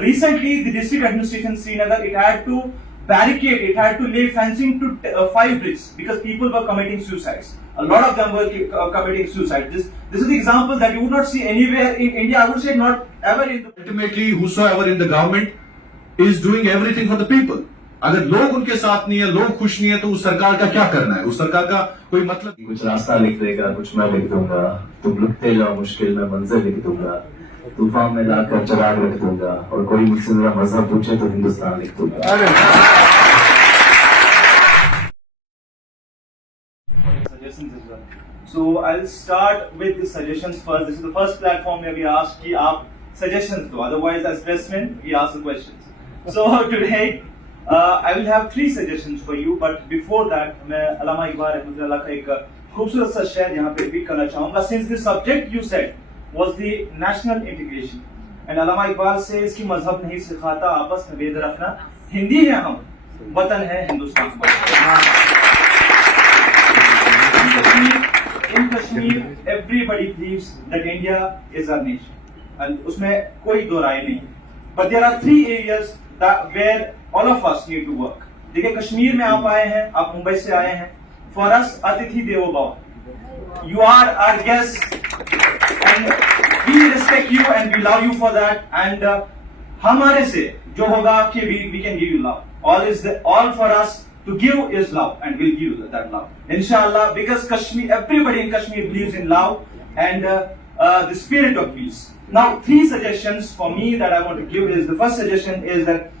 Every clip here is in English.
Recently, the district administration Srinagar, it had to barricade, it had to lay fencing to 5 bridges because people were committing suicides. A lot of them were committing suicide. This is the example that you would not see anywhere in India. I would say not ever in the... Ultimately, whosoever in the government is doing everything for the people. अगर लोग उनके साथ नहीं है, लोग खुश नहीं है, तो उस सरकार का क्या करना है? उस सरकार का कोई मतलब? कुछ रास्ता लिख देगा, कुछ मैं लिख दूंगा, तुम लिखते जाओ, मुश्किल में मंजिल लिख दूंगा, तूफान में लाकर चिराग रख दूंगा, और कोई मुझसे मेरा मजहब पूछे तो हिंदुस्तान लिख दूंगा। Suggestions as well. So I'll start with the suggestions first. This is the first platform where we ask कि आप suggestions दो. Otherwise, as pressmen, we ask the questions. So today, I will have 3 suggestions for you. But before that, मैं अल्लामा इकबाल रहमतुल्लाह का एक खूबसूरत सा शेर यहाँ पे repeat करना चाहूँगा. Since the subject you said was the national integration, and Allama Iqbal says कि मजहब नहीं सिखाता आपस में भेद रखना, हिंदी है हम, वतन है Hindustan. In Kashmir, everybody believes that India is our nation, and उसमें कोई दो राय नहीं. But there are 3 areas that where all of us need to work. देखिए, कश्मीर में आप आए हैं, आप मुंबई से आए हैं. For us, अतिथि देवो भव. You are our guest, and we respect you and we love you for that. And हमारे से जो होगा कि we can give you love. All for us to give is love, and we'll give you that love, inshallah, because Kashmir, everybody in Kashmir believes in love and the spirit of peace. Now, 3 suggestions for me that I want to give is, the first suggestion is that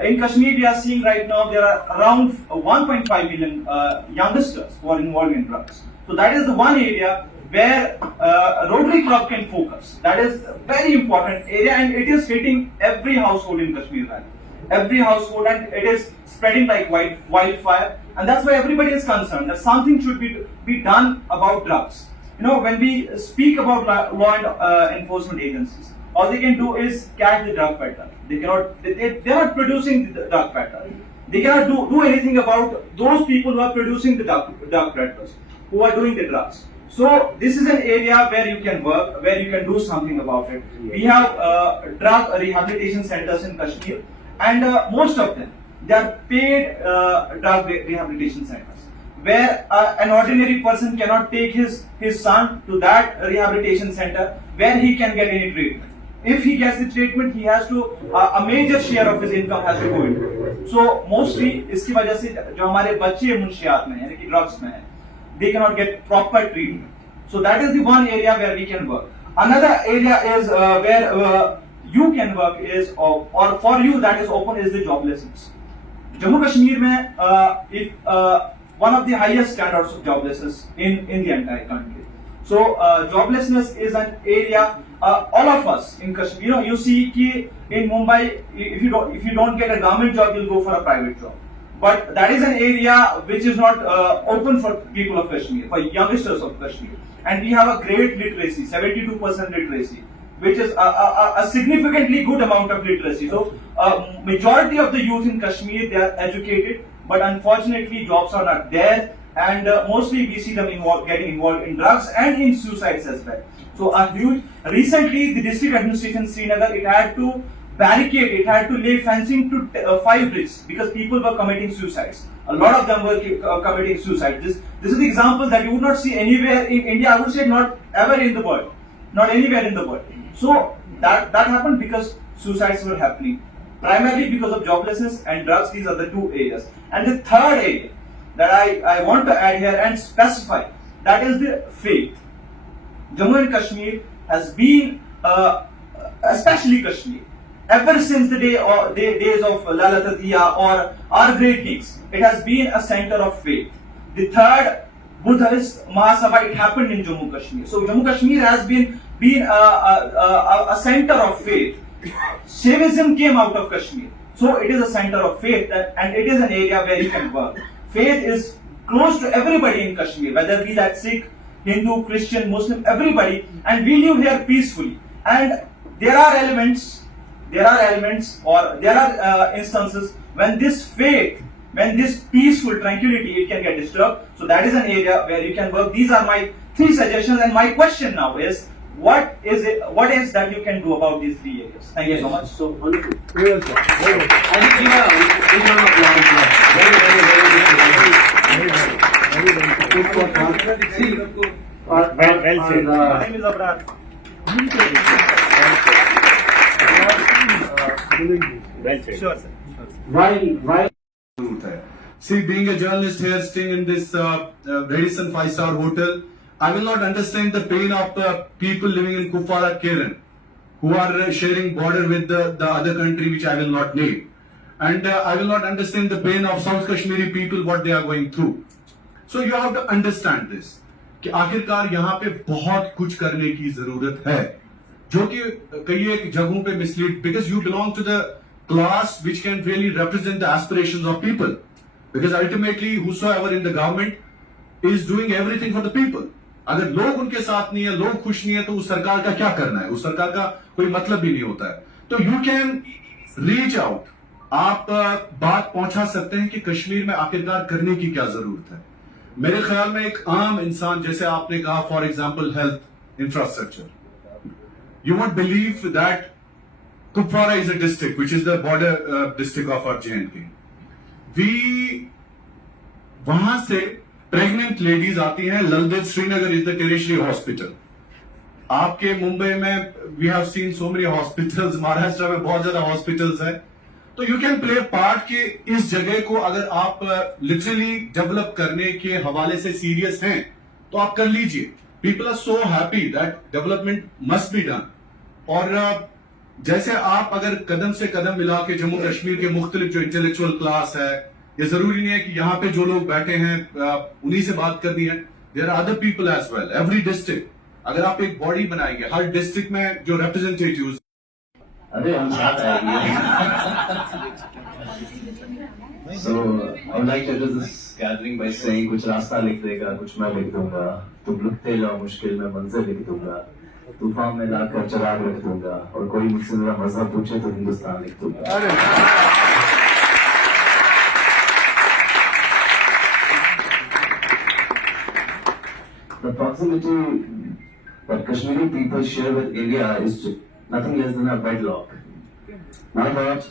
in Kashmir we are seeing right now there are around 1.5 million youngsters who are involved in drugs. So that is the one area where Rotary Club can focus. That is a very important area, and it is hitting every household in Kashmir Valley. Every household, and it is spreading like wildfire, and that's why everybody is concerned that something should be done about drugs. You know, when we speak about law and enforcement agencies, all they can do is catch the drug peddler. They are not producing the drug peddler. They cannot do anything about those people who are producing the drug peddlers, who are doing the drugs. So this is an area where you can work, where you can do something about it. We have drug rehabilitation centers in Kashmir, and most of them, they are paid drug rehabilitation centers, where an ordinary person cannot take his son to that rehabilitation center where he can get any treatment. If he gets the treatment, he has to, a major share of his income has to go into it. So mostly, इसकी वजह से जो हमारे बच्चे मुंशियात में हैं, यानी कि drugs में हैं, they cannot get proper treatment. So that is the one area where we can work. Another area is where you can work is, or for you that is open, is the joblessness. Jammu Kashmir mein one of the highest standards of joblessness in the entire country. So joblessness is an area, all of us in Kashmir, you know, you see ki in Mumbai, if you don't get a government job, you'll go for a private job. But that is an area which is not open for people of Kashmir, for youngsters of Kashmir. And we have a great literacy, 72% literacy, which is a significantly good amount of literacy. So, majority of the youth in Kashmir, they are educated, but unfortunately jobs are not there, and mostly we see them getting involved in drugs and in suicides as well. So, recently the district administration Srinagar, it had to barricade, it had to lay fencing to 5 bridges because people were committing suicides. A lot of them were committing suicide. This is the example that you would not see anywhere in India. I would say not ever in the world, not anywhere in the world. So that happened because suicides were happening, primarily because of joblessness and drugs. These are the 2 areas. And the third area that I want to add here and specify, that is the faith. Jammu and Kashmir has been, especially Kashmir, ever since the days of Lala Tatiya or our great kings, it has been a center of faith. The third Buddhist Mahasabha, it happened in Jammu Kashmir. So Jammu Kashmir has been a center of faith. Shaivism came out of Kashmir. So it is a center of faith, and it is an area where you can work. Faith is close to everybody in Kashmir, whether be that Sikh, Hindu, Christian, Muslim, everybody, and we live here peacefully. And there are elements or there are instances when this faith, when this peaceful tranquility, it can get disturbed. So that is an area where you can work. These are my 3 suggestions, and my question now is, what is that you can do about these 3 areas? Thank you so much. So wonderful. Very well, sir. Very well. I think we have big round of applause here. Very, very, very good. Very well. Very well. Good for thought. See, Well said. My name is Abrar. Well said. Sure, sir. While See, being a journalist here, staying in this Radisson 5-star hotel, I will not understand the pain of people living in Kupwara, Keren, who are sharing border with the other country, which I will not name. And I will not understand the pain of South Kashmiri people, what they are going through. So you have to understand this, कि आखिरकार यहाँ पे बहुत कुछ करने की जरूरत है, जो कि कई एक जगहों पे mislead, because you belong to the class which can really represent the aspirations of people. Because ultimately, whosoever in the government is doing everything for the people. अगर लोग उनके साथ नहीं है, लोग खुश नहीं है, तो उस सरकार का क्या करना है? उस सरकार का कोई मतलब भी नहीं होता है. तो यू कैन रीच आउट, आप बात पहुंचा सकते हैं कि कश्मीर में आखिरकार करने की क्या जरूरत है. मेरे ख्याल में एक आम इंसान, जैसे आपने कहा for example health infrastructure, you won't believe that Kupwara is a district which is the border district of our JNK. वहां से प्रेग्नेंट लेडीज आती हैं. Lalded Srinagar is the tertiary hospital. आपके मुंबई में we have seen so many hospitals, Maharashtra में बहुत ज्यादा hospitals हैं. तो यू कैन प्ले पार्ट कि इस जगह को अगर आप लिटरली डेवलप करने के हवाले से सीरियस हैं तो आप कर लीजिए. People are so happy that development must be done. और जैसे आप अगर कदम से कदम मिला के जम्मू कश्मीर के मुख्तलिफ जो इंटेलेक्चुअल क्लास है, ये जरूरी नहीं है कि यहाँ पे जो लोग बैठे हैं उन्हीं से बात करनी है. There are other people as well. Every district, अगर आप एक बॉडी बनाएंगे, हर डिस्ट्रिक्ट में जो रिप्रेजेंटेटिव्स, अरे हम साथ आएंगे. So I would like to do this gathering by saying कुछ रास्ता लिख देगा, कुछ मैं लिख दूंगा. तुम लिखते जाओ, मुश्किल में मंजिल लिख दूंगा. तूफान में लाकर चिराग रख दूंगा, और कोई मुझसे मेरा मजहब पूछे तो हिंदुस्तान लिख दूंगा. The proximity that Kashmiri people share with India is nothing less than a wedlock. Now that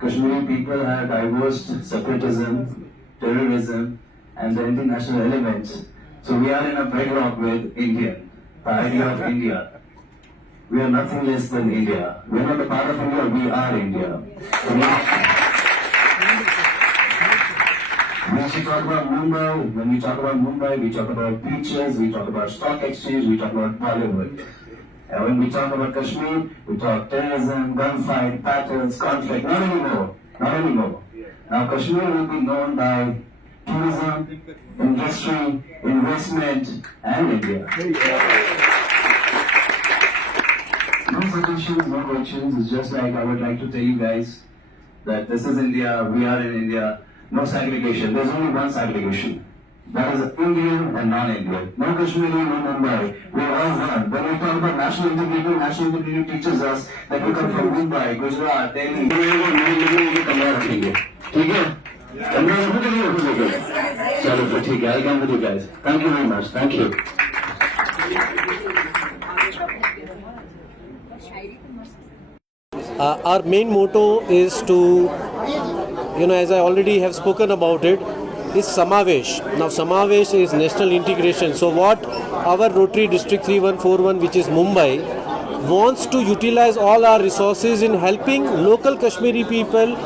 Kashmiri people have divorced separatism, terrorism, and the international elements, so we are in a wedlock with Indian. The idea of India. We are nothing less than India. We are not a part of India, we are India. When we talk about Mumbai, we talk about beaches, we talk about stock exchange, we talk about Bollywood. And when we talk about Kashmir, we talk terrorism, gunfight, battles, conflict. Not anymore. Not anymore. Now Kashmir will be known by tourism, industry, investment, and India. No suggestions, no questions. It's just like I would like to tell you guys that this is India, we are in India. No segregation. There's only one segregation. That is Indian and non-Indian. No Kashmiri, no Mumbai. We're all one. When we talk about national integrity teaches us that we come from Mumbai, Gujarat, Delhi. कमरा रखेंगे, ठीक है? कमरा रखेंगे. चलो फिर ठीक है. I'll come with you guys. Thank you very much. Thank you. our main motto is to, as I already have spoken about it, is Samavesh. Now Samavesh is national integration. So what our Rotary District 3141, which is Mumbai, wants to utilize all our resources in helping local Kashmiri people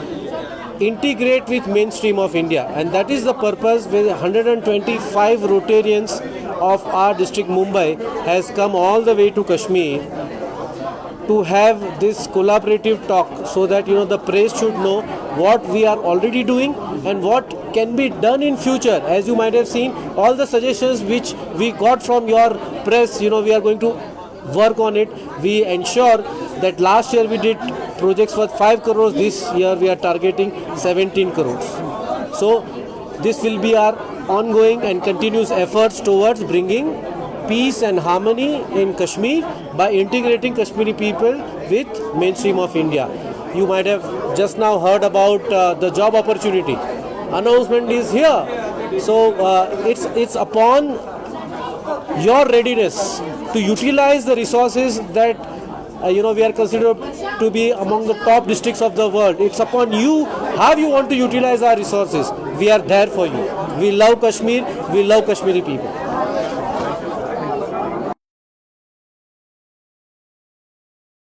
integrate with mainstream of India. And that is the purpose where 125 Rotarians of our district Mumbai has come all the way to Kashmir to have this collaborative talk, so that the press should know what we are already doing and what can be done in future. As you might have seen, all the suggestions which we got from your press, we are going to work on it. We ensure that last year we did projects worth 5 crores. This year we are targeting 17 crores. So this will be our ongoing and continuous efforts towards bringing peace and harmony in Kashmir by integrating Kashmiri people with mainstream of India. You might have just now heard about the job opportunity. Announcement is here. So it's upon your readiness to utilize the resources that we are considered to be among the top districts of the world. It's upon you how you want to utilize our resources. We are there for you. We love Kashmir. We love Kashmiri people.